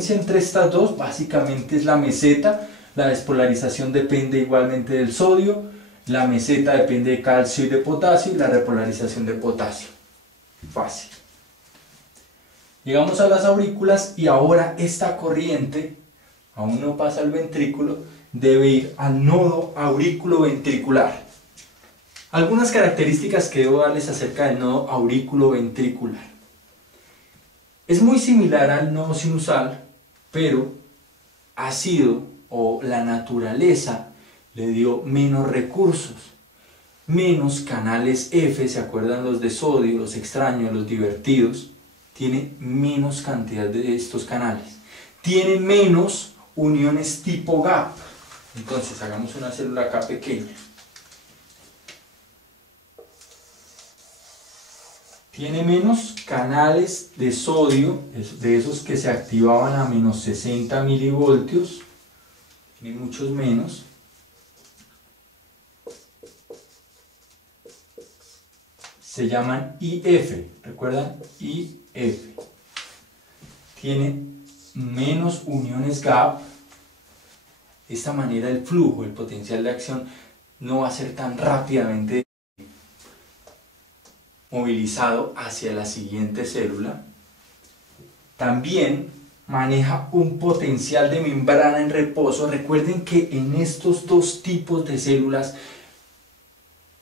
diferencia entre estas dos básicamente es la meseta. La despolarización depende igualmente del sodio, la meseta depende de calcio y de potasio, y la repolarización de potasio. Fácil. Llegamos a las aurículas y ahora esta corriente, aún no pasa al ventrículo, debe ir al nodo aurículo-ventricular. Algunas características que debo darles acerca del nodo aurículo-ventricular. Es muy similar al nodo sinusal, pero ha sido, o la naturaleza le dio menos recursos, menos canales F, ¿se acuerdan los de sodio, los extraños, los divertidos? Tiene menos cantidad de estos canales, tiene menos uniones tipo gap. Entonces hagamos una célula acá pequeña. Tiene menos canales de sodio, de esos que se activaban a menos 60 milivoltios, tiene muchos menos. Se llaman IF, ¿recuerdan? IF. Tiene menos uniones gap. De esta manera el flujo, el potencial de acción no va a ser tan rápidamente movilizado hacia la siguiente célula. También maneja un potencial de membrana en reposo. Recuerden que en estos dos tipos de células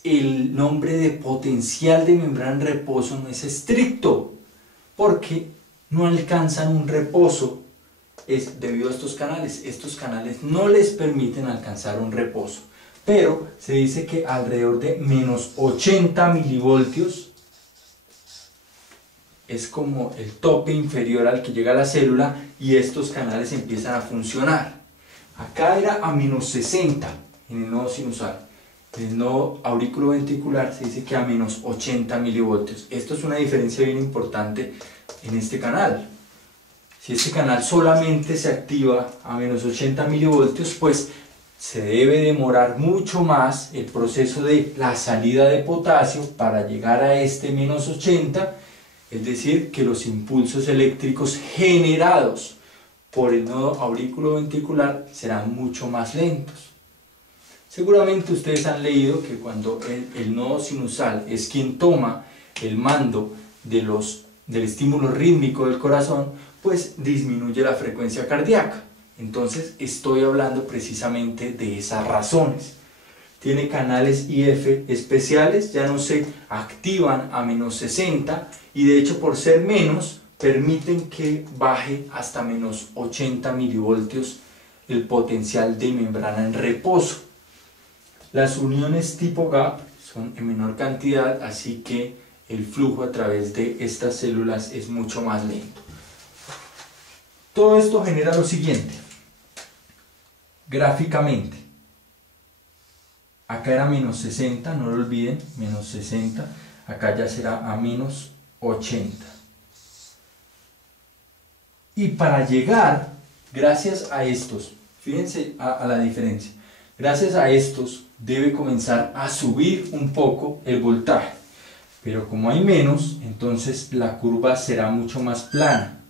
el nombre de potencial de membrana en reposo no es estricto, porque no alcanzan un reposo. Es debido a estos canales no les permiten alcanzar un reposo, pero se dice que alrededor de menos 80 milivoltios es como el tope inferior al que llega la célula y estos canales empiezan a funcionar. Acá era a menos 60 en el nodo sinusal. En el nodo aurículo-ventricular se dice que a menos 80 milivoltios. Esto es una diferencia bien importante en este canal. Si este canal solamente se activa a menos 80 milivoltios, pues se debe demorar mucho más el proceso de la salida de potasio para llegar a este menos 80. Es decir, que los impulsos eléctricos generados por el nodo aurículo-ventricular serán mucho más lentos. Seguramente ustedes han leído que cuando el nodo sinusal es quien toma el mando del estímulo rítmico del corazón, pues disminuye la frecuencia cardíaca. Entonces estoy hablando precisamente de esas razones. Tiene canales IF especiales, ya no se activan a menos 60 y de hecho por ser menos permiten que baje hasta menos 80 milivoltios el potencial de membrana en reposo. Las uniones tipo gap son en menor cantidad, así que el flujo a través de estas células es mucho más lento. Todo esto genera lo siguiente, gráficamente. Acá era menos 60, no lo olviden, menos 60, acá ya será a menos 80. Y para llegar, gracias a estos, fíjense a la diferencia, gracias a estos debe comenzar a subir un poco el voltaje, pero como hay menos, entonces la curva será mucho más plana,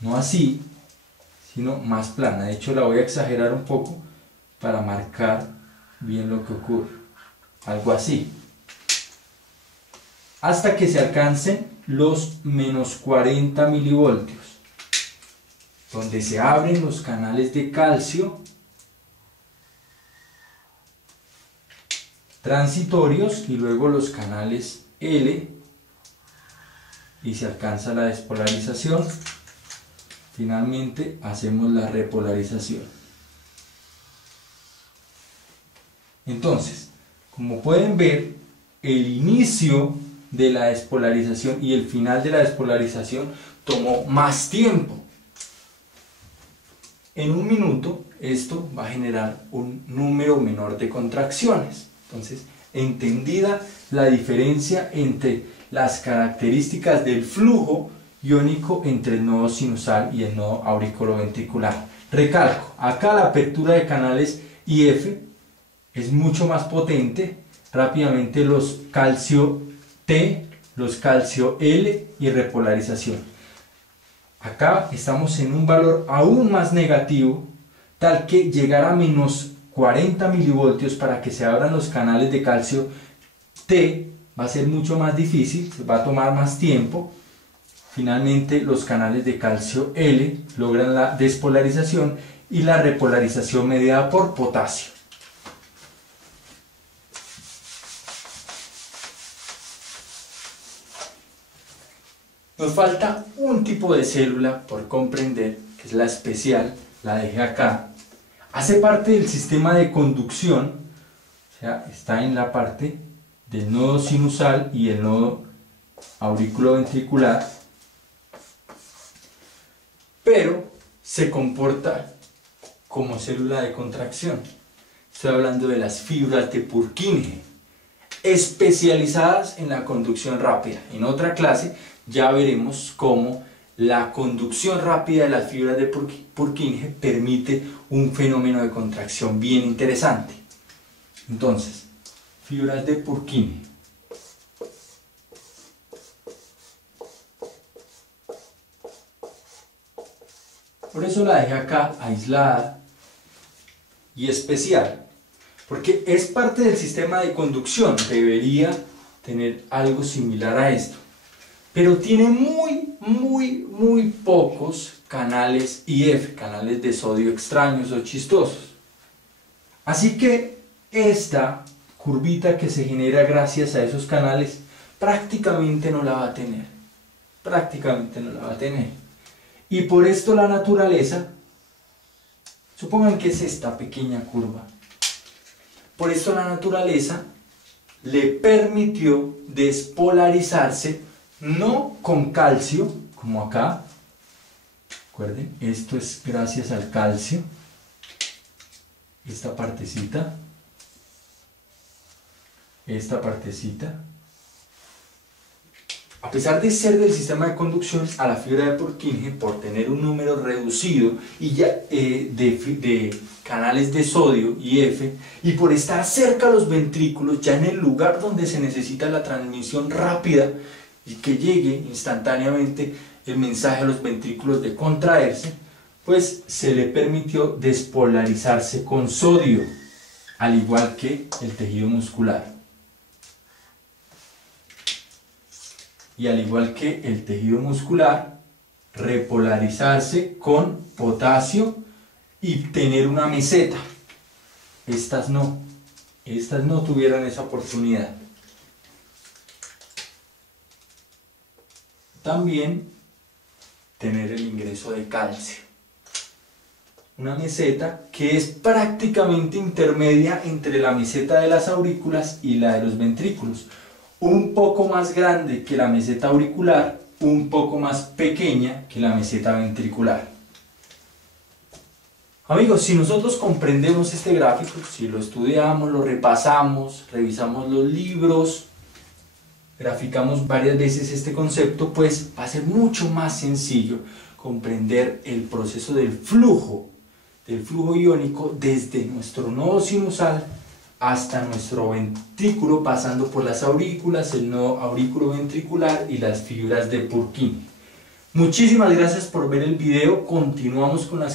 no así, sino más plana. De hecho la voy a exagerar un poco para marcar bien lo que ocurre, algo así, hasta que se alcancen los menos 40 milivoltios, donde se abren los canales de calcio transitorios y luego los canales L y se alcanza la despolarización. Finalmente hacemos la repolarización. Entonces, como pueden ver, el inicio de la despolarización y el final de la despolarización tomó más tiempo. En un minuto esto va a generar un número menor de contracciones. Entonces, entendida la diferencia entre las características del flujo iónico entre el nodo sinusal y el nodo auriculoventricular. Recalco, acá la apertura de canales IF es mucho más potente. Rápidamente los calcio T, los calcio L y repolarización. Acá estamos en un valor aún más negativo, tal que llegar a menos 40 milivoltios para que se abran los canales de calcio T va a ser mucho más difícil, va a tomar más tiempo. Finalmente los canales de calcio L logran la despolarización y la repolarización mediada por potasio. Nos falta un tipo de célula por comprender, que es la especial, la dejé acá. Hace parte del sistema de conducción, o sea, está en la parte del nodo sinusal y el nodo auriculoventricular, pero se comporta como célula de contracción. Estoy hablando de las fibras de Purkinje, especializadas en la conducción rápida. En otra clase ya veremos cómo la conducción rápida de las fibras de Purkinje permite un fenómeno de contracción bien interesante. Entonces, fibras de Purkinje. Por eso la dejé acá aislada y especial, porque es parte del sistema de conducción, debería tener algo similar a esto, pero tiene muy pocos canales IF, canales de sodio extraños o chistosos. Así que esta curvita que se genera gracias a esos canales prácticamente no la va a tener, y por esto la naturaleza, supongan que es esta pequeña curva, por esto la naturaleza le permitió despolarizarse, no con calcio, como acá, recuerden, esto es gracias al calcio, esta partecita, a pesar de ser del sistema de conducción, a la fibra de Purkinje, por tener un número reducido y ya, de canales de sodio y F, y por estar cerca a los ventrículos, ya en el lugar donde se necesita la transmisión rápida y que llegue instantáneamente el mensaje a los ventrículos de contraerse, pues se le permitió despolarizarse con sodio, al igual que el tejido muscular. Y al igual que el tejido muscular, repolarizarse con potasio y tener una meseta. Estas no tuvieron esa oportunidad. También tener el ingreso de calcio. Una meseta que es prácticamente intermedia entre la meseta de las aurículas y la de los ventrículos. Un poco más grande que la meseta auricular, un poco más pequeña que la meseta ventricular. Amigos, si nosotros comprendemos este gráfico, si lo estudiamos, lo repasamos, revisamos los libros, graficamos varias veces este concepto, pues va a ser mucho más sencillo comprender el proceso del flujo iónico desde nuestro nodo sinusal hasta nuestro ventrículo, pasando por las aurículas, el nodo auriculoventricular y las fibras de Purkinje. Muchísimas gracias por ver el video. Continuamos con las